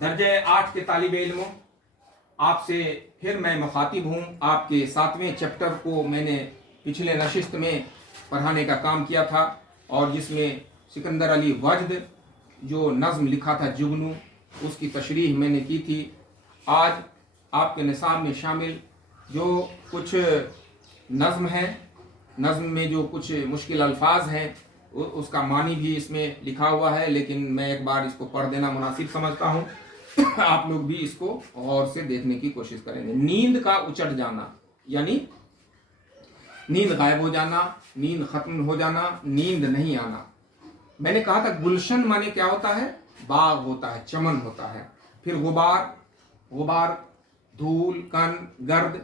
दर्जे 8 के तालिब इल्मों, आपसे फिर मैं मुखातिब हूँ। आपके 7वें चैप्टर को मैंने पिछले नशिस्त में पढ़ाने का काम किया था, और जिसमें सिकंदर अली वजद जो नज़्म लिखा था जुगनू, उसकी तशरीह मैंने की थी। आज आपके निसाब में शामिल जो कुछ नज़्म है, नज़्म में जो कुछ मुश्किल अल्फाज हैं उसका मानी भी इसमें लिखा हुआ है, लेकिन मैं एक बार इसको पढ़ देना मुनासिब समझता हूँ। आप लोग भी इसको गौर से देखने की कोशिश करेंगे। नींद का उचट जाना, यानी नींद गायब हो जाना, नींद खत्म हो जाना, नींद नहीं आना। मैंने कहा था गुलशन माने क्या होता है? बाग होता है, चमन होता है। फिर गुबार, गुबार, धूल, कण, गर्द।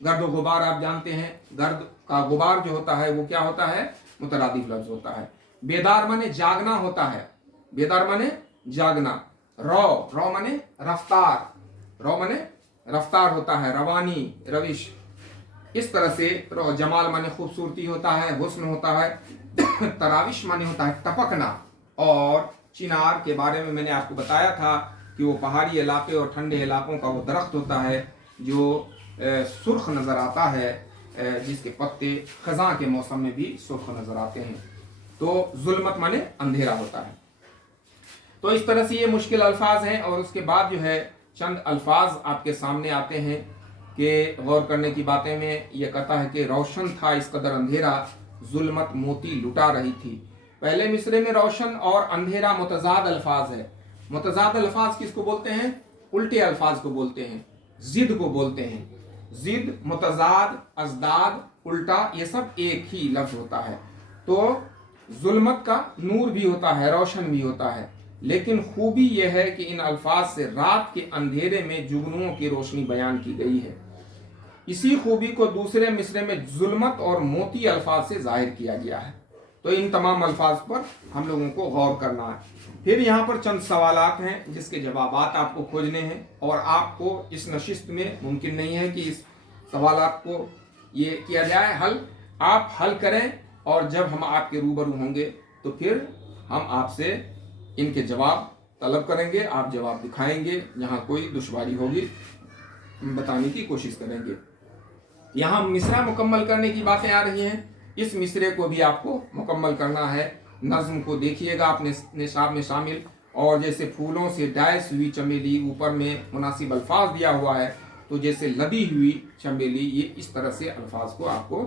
गर्द और गुबार आप जानते हैं। गर्द का गुबार जो होता है वो क्या होता है? मुतरादिफ लफ्ज होता है। बेदार माने जागना होता है, बेदार माने जागना। रौ, रौ माने रफ्तार, रौ माने रफ्तार होता है, रवानी, रविश। इस तरह से रौ। जमाल माने खूबसूरती होता है, हुस्न होता है। तराविश माने होता है टपकना। और चिनार के बारे में मैंने आपको बताया था कि वो पहाड़ी इलाके और ठंडे इलाकों का वो दरख्त होता है जो सुर्ख नज़र आता है, जिसके पत्ते खज़ां के मौसम में भी सुर्ख नज़र आते हैं। तो जुल्मत माने अंधेरा होता है। तो इस तरह से ये मुश्किल अल्फाज हैं। और उसके बाद जो है चंद अल्फाज आपके सामने आते हैं कि गौर करने की बातें में ये कहता है कि रोशन था इस कदर अंधेरा, जुल्मत मोती लुटा रही थी। पहले मिसरे में रोशन और अंधेरा मुतजाद अल्फाज है। मुतजाद अल्फाज किसको बोलते हैं? उल्टे अल्फाज को बोलते हैं, जिद को बोलते हैं। जिद, मुतजाद, अजदाद, उल्टा, ये सब एक ही लफ्ज होता है। तो जुल्मत का नूर भी होता है, रोशन भी होता है, लेकिन खूबी यह है कि इन अल्फाज से रात के अंधेरे में जुगनुओं की रोशनी बयान की गई है। इसी खूबी को दूसरे मिसरे में जुल्मत और मोती अल्फाज से जाहिर किया गया है। तो इन तमाम अल्फाज पर हम लोगों को गौर करना है। फिर यहाँ पर चंद सवालात हैं जिसके जवाबात आपको खोजने हैं, और आपको इस नशिस्त में मुमकिन नहीं है कि इस सवालात को ये किया जाए हल। आप हल करें, और जब हम आपके रूबरू होंगे तो फिर हम आपसे इनके जवाब तलब करेंगे, आप जवाब दिखाएंगे। यहाँ कोई दुश्वारी होगी हम बताने की कोशिश करेंगे। यहाँ मिसरा मुकम्मल करने की बातें आ रही हैं। इस मिसरे को भी आपको मुकम्मल करना है। नज़्म को देखिएगा अपने निसाब में शामिल। और जैसे फूलों से डायस हुई चमेली, ऊपर में मुनासिब अल्फाज दिया हुआ है, तो जैसे लदी हुई चमेली, ये इस तरह से अल्फाज को आपको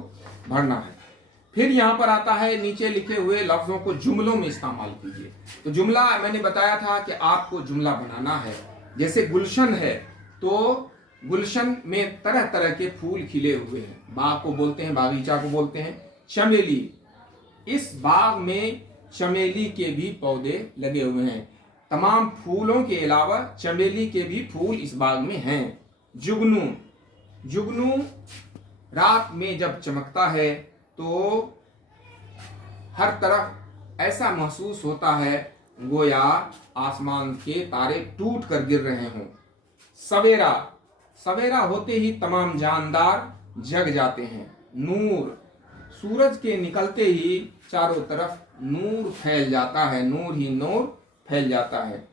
भरना है। फिर यहाँ पर आता है नीचे लिखे हुए लफ्ज़ों को जुमलों में इस्तेमाल कीजिए। तो जुमला मैंने बताया था कि आपको जुमला बनाना है। जैसे गुलशन है, तो गुलशन में तरह तरह के फूल खिले हुए हैं। बाग को बोलते हैं, बागीचा को बोलते हैं। चमेली, इस बाग में चमेली के भी पौधे लगे हुए हैं। तमाम फूलों के अलावा चमेली के भी फूल इस बाग में हैं। जुगनू, जुगनू रात में जब चमकता है तो हर तरफ ऐसा महसूस होता है गोया आसमान के तारे टूट कर गिर रहे हों। सवेरा, सवेरा होते ही तमाम जानदार जग जाते हैं। नूर, सूरज के निकलते ही चारों तरफ नूर फैल जाता है, नूर ही नूर फैल जाता है।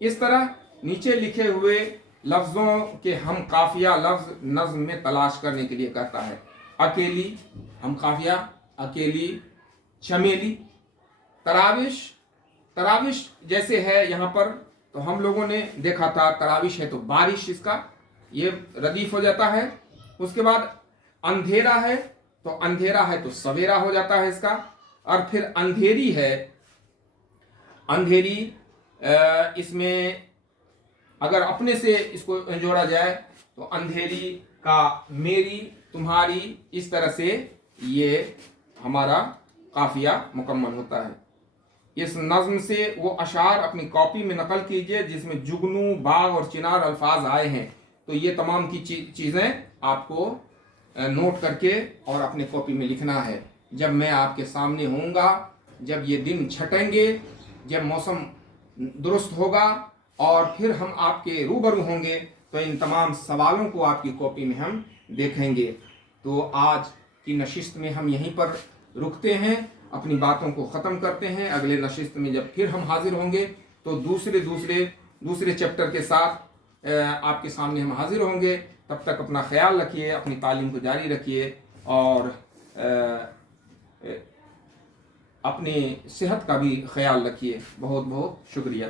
इस तरह नीचे लिखे हुए लफ्ज़ों के हम काफिया लफ्ज़ नज़्म में तलाश करने के लिए कहता है। अकेली, हम काफिया अकेली, चमेली। तराविश, तराविश जैसे है यहाँ पर, तो हम लोगों ने देखा था तराविश है तो बारिश, इसका ये रदीफ हो जाता है। उसके बाद अंधेरा है, तो अंधेरा है तो सवेरा हो जाता है इसका। और फिर अंधेरी है, अंधेरी, इसमें अगर अपने से इसको जोड़ा जाए तो अंधेरी का मेरी, तुम्हारी, इस तरह से ये हमारा काफिया मुकम्मल होता है। इस नज़्म से वो अशार अपनी कॉपी में नकल कीजिए जिसमें जुगनू, बाग और चिनार अल्फाज आए हैं। तो ये तमाम की चीज़ें आपको नोट करके और अपने कॉपी में लिखना है। जब मैं आपके सामने होऊंगा, जब ये दिन छटेंगे, जब मौसम दुरुस्त होगा और फिर हम आपके रूबरू होंगे, तो इन तमाम सवालों को आपकी कॉपी में हम देखेंगे। तो आज की नशिस्त में हम यहीं पर रुकते हैं, अपनी बातों को ख़त्म करते हैं। अगले नशिस्त में जब फिर हम हाजिर होंगे तो दूसरे دوسرے چیپٹر کے ساتھ آپ کے سامنے ہم حاضر ہوں گے. تب تک اپنا خیال رکھیے, اپنی تعلیم کو جاری رکھیے اور اپنی صحت کا بھی خیال رکھیے. بہت بہت شکریہ.